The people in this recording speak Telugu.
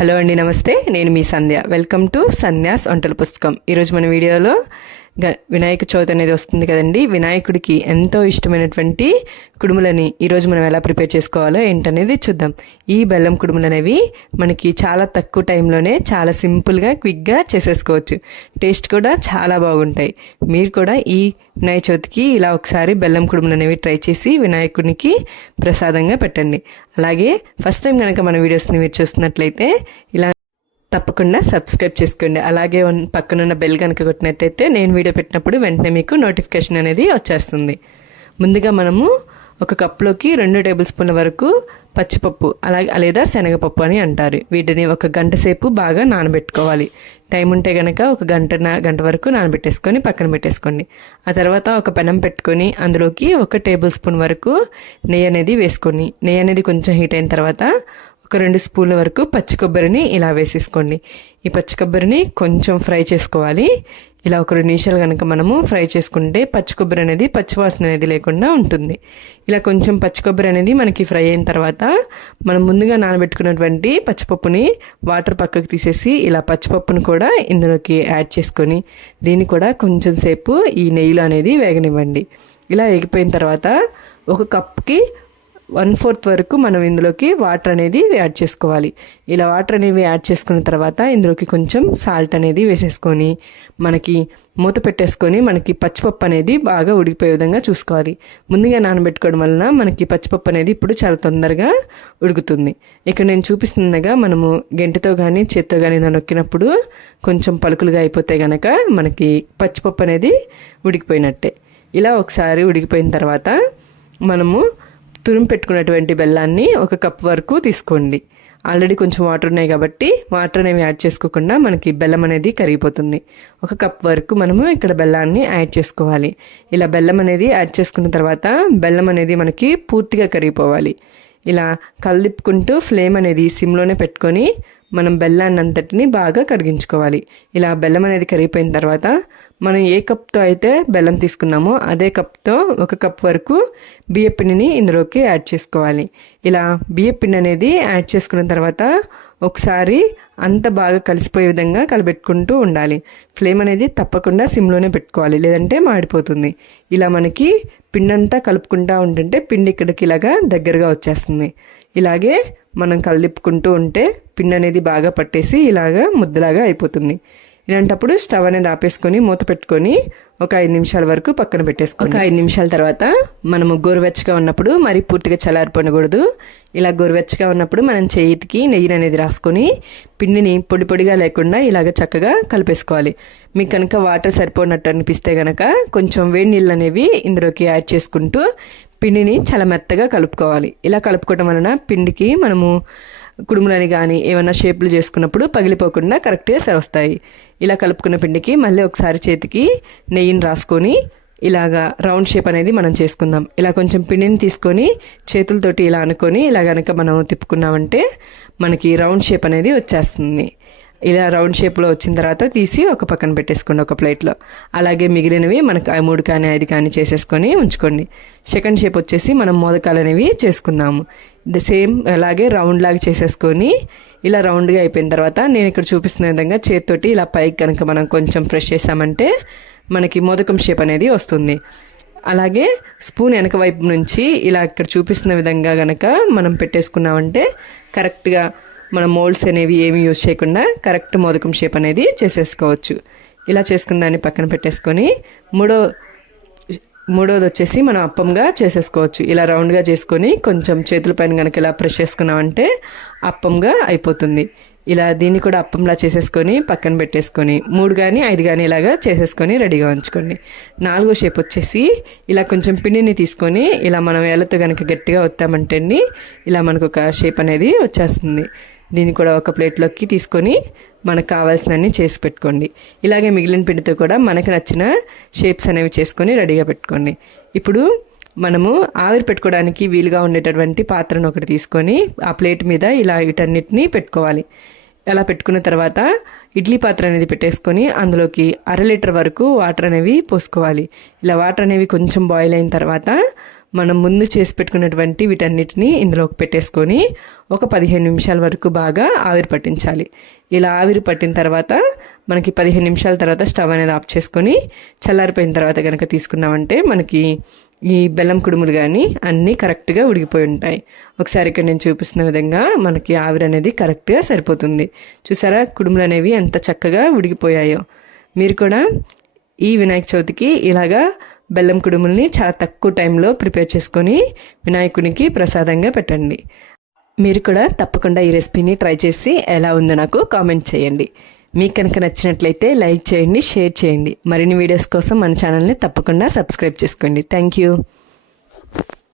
హలో అండి నమస్తే. నేను మీ సంధ్య. వెల్కమ్ టు సంధ్యాస్ వంటల పుస్తకం. ఈరోజు మన వీడియోలో వినాయక చవితి అనేది వస్తుంది కదండి. వినాయకుడికి ఎంతో ఇష్టమైనటువంటి కుడుములని ఈరోజు మనం ఎలా ప్రిపేర్ చేసుకోవాలో ఏంటనేది చూద్దాం. ఈ బెల్లం కుడుములు అనేవి మనకి చాలా తక్కువ టైంలోనే చాలా సింపుల్గా క్విక్గా చేసేసుకోవచ్చు. టేస్ట్ కూడా చాలా బాగుంటాయి. మీరు కూడా ఈ వినాయక చవితికి ఇలా ఒకసారి బెల్లం కుడుములు అనేవి ట్రై చేసి వినాయకుడికి ప్రసాదంగా పెట్టండి. అలాగే ఫస్ట్ టైం కనుక మన వీడియోస్ని మీరు చూస్తున్నట్లయితే ఇలా తప్పకుండా సబ్స్క్రైబ్ చేసుకోండి. అలాగే పక్కనున్న బెల్ కనుక కొట్టినట్టయితే నేను వీడియో పెట్టినప్పుడు వెంటనే మీకు నోటిఫికేషన్ అనేది వచ్చేస్తుంది. ముందుగా మనము ఒక కప్లోకి రెండు టేబుల్ స్పూన్ల వరకు పచ్చిపప్పు అలాగే లేదా శనగపప్పు అని అంటారు. వీటిని ఒక గంట సేపు బాగా నానబెట్టుకోవాలి. టైం ఉంటే గనక ఒక గంట గంట వరకు నానబెట్టేసుకొని పక్కన పెట్టేసుకోండి. ఆ తర్వాత ఒక పెనం పెట్టుకొని అందులోకి ఒక టేబుల్ స్పూన్ వరకు నెయ్యి అనేది వేసుకొని నెయ్యి అనేది కొంచెం హీట్ అయిన తర్వాత ఒక రెండు స్పూన్ల వరకు పచ్చి కొబ్బరిని ఇలా వేసేసుకోండి. ఈ పచ్చి కొబ్బరిని కొంచెం ఫ్రై చేసుకోవాలి. ఇలా ఒక రెండు నిమిషాలు కనుక మనము ఫ్రై చేసుకుంటే పచ్చి కొబ్బరి అనేది పచ్చివాసన అనేది లేకుండా ఉంటుంది. ఇలా కొంచెం పచ్చి కొబ్బరి అనేది మనకి ఫ్రై అయిన తర్వాత మనం ముందుగా నానబెట్టుకున్నటువంటి పచ్చిపప్పుని వాటర్ పక్కకు తీసేసి ఇలా పచ్చిపప్పును కూడా ఇందులోకి యాడ్ చేసుకొని దీన్ని కూడా కొంచెం సేపు ఈ నెయ్యిలో అనేది వేగనివ్వండి. ఇలా వేగిపోయిన తర్వాత ఒక కప్కి వన్ ఫోర్త్ వరకు మనం ఇందులోకి వాటర్ అనేది యాడ్ చేసుకోవాలి. ఇలా వాటర్ అనేవి యాడ్ చేసుకున్న తర్వాత ఇందులోకి కొంచెం సాల్ట్ అనేది వేసేసుకొని మనకి మూత పెట్టేసుకొని మనకి పచ్చిపప్పు అనేది బాగా ఉడికిపోయే విధంగా చూసుకోవాలి. ముందుగా నానబెట్టుకోవడం వలన మనకి పచ్చిపప్పు అనేది ఇప్పుడు చాలా తొందరగా ఉడుకుతుంది. ఇక్కడ నేను చూపిస్తుండగా మనము గెంటతో కానీ చేత్తో కానీ నొక్కినప్పుడు కొంచెం పలుకులుగా అయిపోతే గనక మనకి పచ్చిపప్పు అనేది ఉడికిపోయినట్టే. ఇలా ఒకసారి ఉడికిపోయిన తర్వాత మనము తురుము పెట్టుకున్నటువంటి బెల్లాన్ని ఒక కప్ వరకు తీసుకోండి. ఆల్రెడీ కొంచెం వాటర్ ఉన్నాయి కాబట్టి వాటర్ అనేవి యాడ్ చేసుకోకుండా మనకి బెల్లం అనేది కరిగిపోతుంది. ఒక కప్ వరకు మనము ఇక్కడ బెల్లాన్ని యాడ్ చేసుకోవాలి. ఇలా బెల్లం అనేది యాడ్ చేసుకున్న తర్వాత బెల్లం అనేది మనకి పూర్తిగా కరిగిపోవాలి. ఇలా కలదిప్పుకుంటూ ఫ్లేమ్ అనేది సిమ్లోనే పెట్టుకొని మనం బెల్లాన్ని అంతటిని బాగా కరిగించుకోవాలి. ఇలా బెల్లం అనేది కరిగిపోయిన తర్వాత మనం ఏ కప్తో అయితే బెల్లం తీసుకున్నామో అదే కప్తో ఒక కప్ వరకు బియ్యపిండిని ఇందులోకి యాడ్ చేసుకోవాలి. ఇలా బియ్యపిండి అనేది యాడ్ చేసుకున్న తర్వాత ఒకసారి అంత బాగా కలిసిపోయే విధంగా కలబెట్టుకుంటూ ఉండాలి. ఫ్లేమ్ అనేది తప్పకుండా సిమ్లోనే పెట్టుకోవాలి. లేదంటే మాడిపోతుంది. ఇలా మనకి పిండి అంతా కలుపుకుంటూ ఉంటుంటే పిండి ఇక్కడికి ఇలాగా దగ్గరగా వచ్చేస్తుంది. ఇలాగే మనం కలిపుకుంటూ ఉంటే పిండి అనేది బాగా పట్టేసి ఇలాగా ముద్దలాగా అయిపోతుంది. ఇలాంటప్పుడు స్టవ్ అనేది ఆపేసుకొని మూత పెట్టుకొని ఒక ఐదు నిమిషాల వరకు పక్కన పెట్టేసుకోండి. ఒక ఐదు నిమిషాల తర్వాత మనము గోరువెచ్చగా ఉన్నప్పుడు మరి పూర్తిగా చల్లారిపోనకూడదు. ఇలా గోరువెచ్చగా ఉన్నప్పుడు మనం చేతికి నెయ్యి అనేది రాసుకొని పిండిని పొడి పొడిగా లేకుండా ఇలాగ చక్కగా కలిపేసుకోవాలి. మీకు కనుక వాటర్ సరిపోనట్టు అనిపిస్తే కనుక కొంచెం వేడి నీళ్ళు అనేవి ఇందులోకి యాడ్ చేసుకుంటూ పిండిని చాలా మెత్తగా కలుపుకోవాలి. ఇలా కలుపుకోవడం వలన పిండికి మనము కుడుములని కానీ ఏమైనా షేపులు చేసుకున్నప్పుడు పగిలిపోకుండా కరెక్ట్గా సరొస్తాయి. ఇలా కలుపుకున్న పిండికి మళ్ళీ ఒకసారి చేతికి నెయ్యిని రాసుకొని ఇలాగా రౌండ్ షేప్ అనేది మనం చేసుకుందాం. ఇలా కొంచెం పిండిని తీసుకొని చేతులతోటి ఇలా అనుకొని ఇలా కనుక మనం తిప్పుకున్నామంటే మనకి రౌండ్ షేప్ అనేది వచ్చేస్తుంది. ఇలా రౌండ్ షేప్లో వచ్చిన తర్వాత తీసి ఒక పక్కన పెట్టేసుకోండి ఒక ప్లేట్లో. అలాగే మిగిలినవి మనకు ఆ మూడు కానీ ఐదు కానీ చేసేసుకొని ఉంచుకోండి. సెకండ్ షేప్ వచ్చేసి మనం మోదకాలు అనేవి చేసుకుందాము. ద సేమ్ అలాగే రౌండ్ లాగా చేసేసుకొని ఇలా రౌండ్గా అయిపోయిన తర్వాత నేను ఇక్కడ చూపిస్తున్న విధంగా చేతితోటి ఇలా పైకి కనుక మనం కొంచెం ఫ్రెష్ చేసామంటే మనకి మోదకం షేప్ అనేది వస్తుంది. అలాగే స్పూన్ వెనక వైపు నుంచి ఇలా ఇక్కడ చూపిస్తున్న విధంగా కనుక మనం పెట్టేసుకున్నామంటే కరెక్ట్గా మన మోల్డ్స్ అనేవి ఏమి యూజ్ చేయకుండా కరెక్ట్ మోదకం షేప్ అనేది చేసేసుకోవచ్చు. ఇలా చేసుకున్న దాన్ని పక్కన పెట్టేసుకొని మూడో మూడోది వచ్చేసి మనం అప్పంగా చేసేసుకోవచ్చు. ఇలా రౌండ్గా చేసుకొని కొంచెం చేతుల పైన కనుక ఇలా ప్రెస్ చేసుకున్నామంటే అప్పంగా అయిపోతుంది. ఇలా దీన్ని కూడా అప్పంలా చేసేసుకొని పక్కన పెట్టేసుకొని మూడు కానీ ఐదు కానీ ఇలాగా చేసేసుకొని రెడీగా ఉంచుకోండి. నాలుగో షేప్ వచ్చేసి ఇలా కొంచెం పిండిని తీసుకొని ఇలా మనం ఎలతో కనుక గట్టిగా వస్తామంటే ఇలా మనకు ఒక షేప్ అనేది వచ్చేస్తుంది. దీన్ని కూడా ఒక ప్లేట్లోకి తీసుకొని మనకు కావాల్సినన్ని చేసి పెట్టుకోండి. ఇలాగే మిగిలిన పిండితో కూడా మనకు నచ్చిన షేప్స్ అనేవి చేసుకొని రెడీగా పెట్టుకోండి. ఇప్పుడు మనము ఆవిరి పెట్టుకోవడానికి వీలుగా ఉండేటటువంటి పాత్రను ఒకటి తీసుకొని ఆ ప్లేట్ మీద ఇలా వీటన్నిటిని పెట్టుకోవాలి. అలా పెట్టుకున్న తర్వాత ఇడ్లీ పాత్ర అనేది పెట్టేసుకొని అందులోకి అర లీటర్ వరకు వాటర్ అనేవి పోసుకోవాలి. ఇలా వాటర్ అనేవి కొంచెం బాయిల్ అయిన తర్వాత మనం ముందు చేసి పెట్టుకున్నటువంటి వీటన్నిటిని ఇందులోకి పెట్టేసుకొని ఒక పదిహేను నిమిషాల వరకు బాగా ఆవిరి పట్టించాలి. ఇలా ఆవిరి పట్టిన తర్వాత మనకి పదిహేను నిమిషాల తర్వాత స్టవ్ అనేది ఆఫ్ చేసుకొని చల్లారిపోయిన తర్వాత కనుక తీసుకున్నామంటే మనకి ఈ బెల్లం కుడుములు కానీ అన్నీ కరెక్ట్గా ఉడికిపోయి ఉంటాయి. ఒకసారి ఇక్కడ నేను చూపిస్తున్న విధంగా మనకి ఆవిరి అనేది కరెక్ట్గా సరిపోతుంది. చూసారా? కుడుములు అనేవి ఎంత చక్కగా ఉడికిపోయాయో. మీరు కూడా ఈ వినాయక చవితికి ఇలాగా బెల్లం కుడుముల్ని చాలా తక్కువ టైంలో ప్రిపేర్ చేసుకొని వినాయకునికి ప్రసాదంగా పెట్టండి. మీరు కూడా తప్పకుండా ఈ రెసిపీని ట్రై చేసి ఎలా ఉందో నాకు కామెంట్ చేయండి. మీకు కనుక నచ్చినట్లయితే లైక్ చేయండి షేర్ చేయండి. మరిన్ని వీడియోస్ కోసం మన ఛానల్ని తప్పకుండా సబ్స్క్రైబ్ చేసుకోండి. Thank you.